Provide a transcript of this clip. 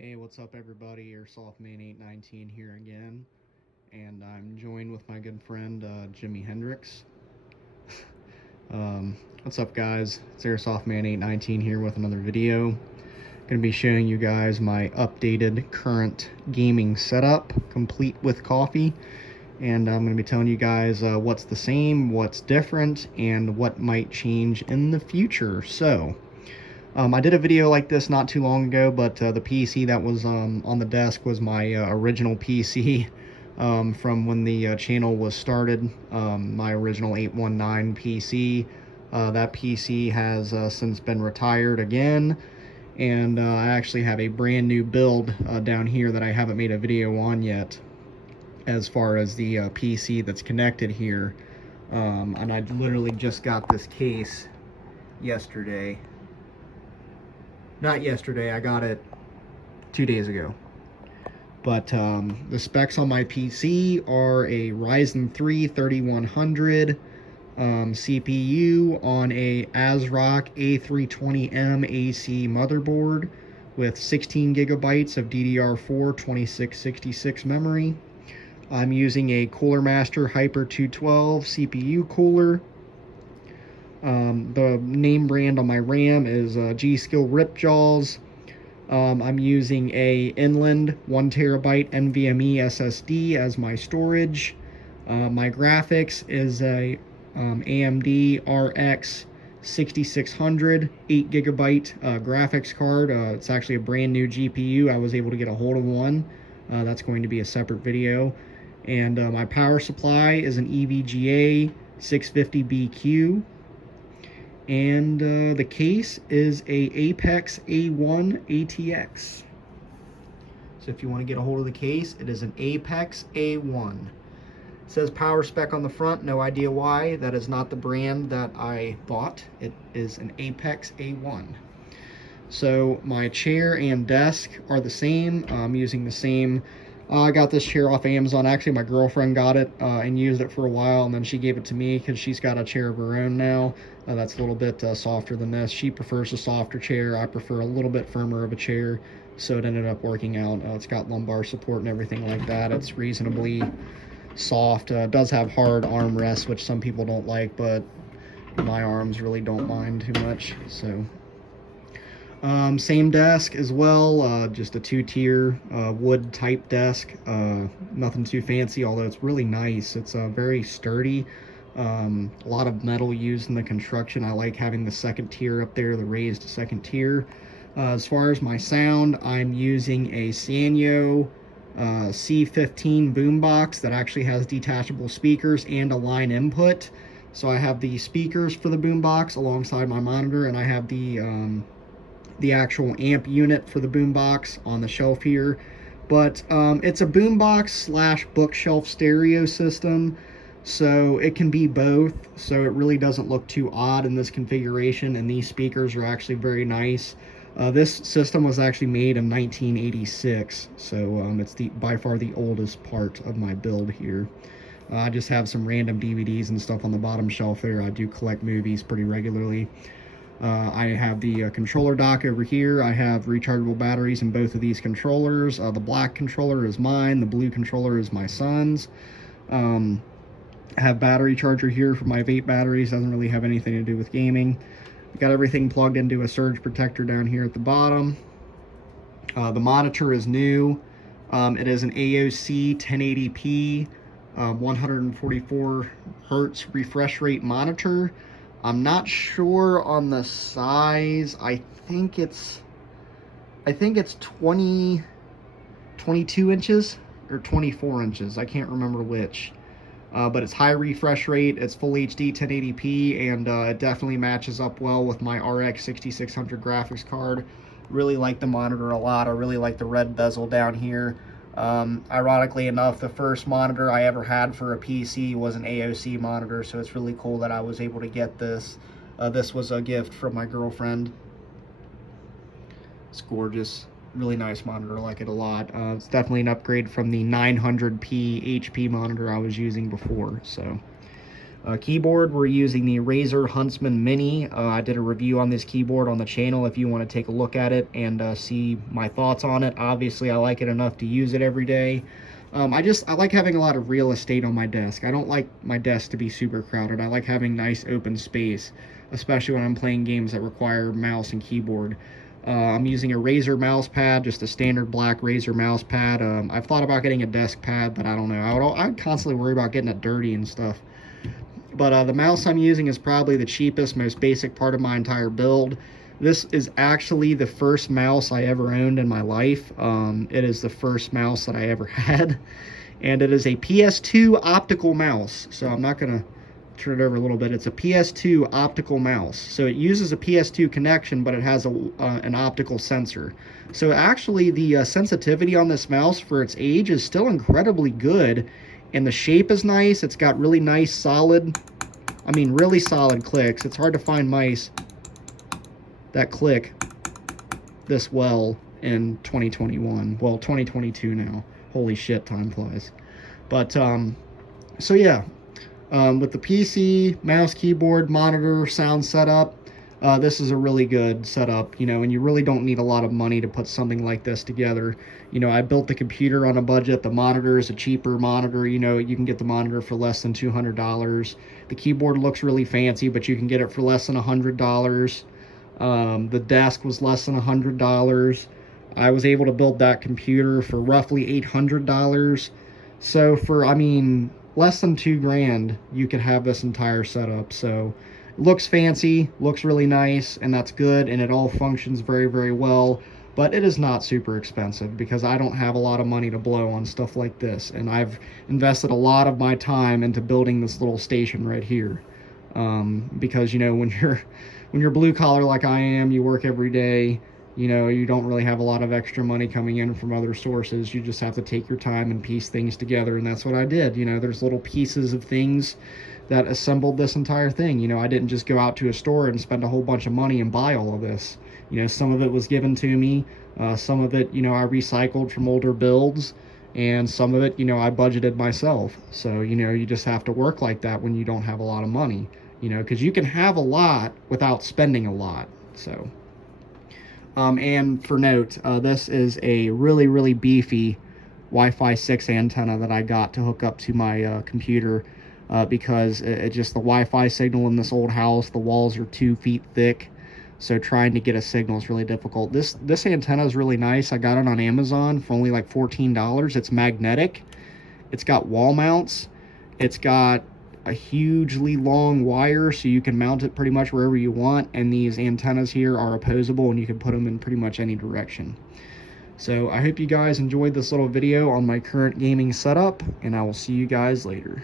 Hey, what's up, everybody? Airsoftman819 here again, and I'm joined with my good friend Jimi Hendrix. What's up, guys? It's Airsoftman819 here with another video. Going to be showing you guys my updated current gaming setup, complete with coffee, and I'm going to be telling you guys what's the same, what's different, and what might change in the future. I did a video like this not too long ago, but the PC that was on the desk was my original PC from when the channel was started, my original 819 PC. That PC has since been retired again, and I actually have a brand new build down here that I haven't made a video on yet as far as the PC that's connected here. And I literally just got this case yesterday. Not yesterday, I got it 2 days ago. But the specs on my PC are a Ryzen 3 3100 CPU on a ASRock A320M AC motherboard with 16 gigabytes of DDR4 2666 memory. I'm using a Cooler Master Hyper 212 CPU cooler. The name brand on my RAM is G-Skill Ripjaws. I'm using a Inland 1TB NVMe SSD as my storage. My graphics is a AMD RX 6600 8GB graphics card. It's actually a brand new GPU. I was able to get a hold of one. That's going to be a separate video. And my power supply is an EVGA 650BQ. And the case is a Apex A1 ATX. So if you want to get a hold of the case, it is an Apex A1. It says power spec on the front, no idea why. That is not the brand that I bought. It is an Apex A1. So my chair and desk are the same. I'm using the same. I got this chair off Amazon. Actually, my girlfriend got it and used it for a while, and then she gave it to me because she's got a chair of her own now. That's a little bit softer than this. She prefers a softer chair. I prefer a little bit firmer of a chair, so it ended up working out. It's got lumbar support and everything like that. It's reasonably soft. It does have hard armrests, which some people don't like, but my arms really don't mind too much. So same desk as well, just a two-tier wood type desk. Nothing too fancy, although it's really nice. It's very sturdy. A lot of metal used in the construction. I like having the second tier up there, the raised second tier. As far as my sound, I'm using a Sanyo C15 boombox that actually has detachable speakers and a line input. So I have the speakers for the boombox alongside my monitor, and I have the actual amp unit for the boombox on the shelf here. But it's a boombox slash bookshelf stereo system, so it can be both, so it really doesn't look too odd in this configuration, and these speakers are actually very nice. This system was actually made in 1986, so it's by far the oldest part of my build here. I just have some random DVDs and stuff on the bottom shelf there. I do collect movies pretty regularly. I have the controller dock over here. I have rechargeable batteries in both of these controllers. The black controller is mine. The blue controller is my son's. I have battery charger here for my vape batteries. Doesn't really have anything to do with gaming. Got everything plugged into a surge protector down here at the bottom. The monitor is new. It is an AOC 1080p 144 hertz refresh rate monitor. I'm not sure on the size. I think it's 22 inches or 24 inches. I can't remember which. But it's high refresh rate. It's full HD 1080p, and it definitely matches up well with my RX 6600 graphics card. Really like the monitor a lot. I really like the red bezel down here. Ironically enough, the first monitor I ever had for a PC was an AOC monitor, so it's really cool that I was able to get this. This was a gift from my girlfriend. It's gorgeous. Really nice monitor. I like it a lot. It's definitely an upgrade from the 900p HP monitor I was using before. So Keyboard, we're using the Razer Huntsman Mini. I did a review on this keyboard on the channel if you want to take a look at it and see my thoughts on it. Obviously, I like it enough to use it every day. I like having a lot of real estate on my desk. I don't like my desk to be super crowded. I like having nice open space, especially when I'm playing games that require mouse and keyboard. I'm using a Razer mouse pad, just a standard black Razer mouse pad. I've thought about getting a desk pad, but I don't know. I'd constantly worry about getting it dirty and stuff. But the mouse I'm using is probably the cheapest, most basic part of my entire build. This is actually the first mouse I ever owned in my life. It is the first mouse that I ever had. And it is a PS2 optical mouse. So I'm not going to turn it over a little bit. It's a PS2 optical mouse. So it uses a PS2 connection, but it has an optical sensor. So actually the sensitivity on this mouse for its age is still incredibly good. And the shape is nice. It's got really nice solid, really solid clicks. It's hard to find mice that click this well in 2021. Well, 2022 now. Holy shit, time flies. But, so yeah. With the PC, mouse, keyboard, monitor, sound setup, this is a really good setup, and you really don't need a lot of money to put something like this together. I built the computer on a budget. The monitor is a cheaper monitor. You can get the monitor for less than $200. The keyboard looks really fancy, but you can get it for less than $100. The desk was less than $100. I was able to build that computer for roughly $800. So for, less than $2,000, you could have this entire setup. So it looks fancy, looks really nice, and that's good, and it all functions very, very well. But it is not super expensive because I don't have a lot of money to blow on stuff like this, and I've invested a lot of my time into building this little station right here. Because when you're blue collar like I am, you work every day. You don't really have a lot of extra money coming in from other sources. You just have to take your time and piece things together, and that's what I did. There's little pieces of things that assembled this entire thing. I didn't just go out to a store and spend a whole bunch of money and buy all of this. Some of it was given to me. Some of it, I recycled from older builds, and some of it, I budgeted myself. So, you just have to work like that when you don't have a lot of money, because you can have a lot without spending a lot. So... and for note, this is a really, really beefy Wi-Fi 6 antenna that I got to hook up to my computer because the Wi-Fi signal in this old house, the walls are 2 feet thick, so trying to get a signal is really difficult. This antenna is really nice. I got it on Amazon for only like $14. It's magnetic. It's got wall mounts. It's got a hugely long wire, so you can mount it pretty much wherever you want, and these antennas here are opposable and you can put them in pretty much any direction. So I hope you guys enjoyed this little video on my current gaming setup, and I will see you guys later.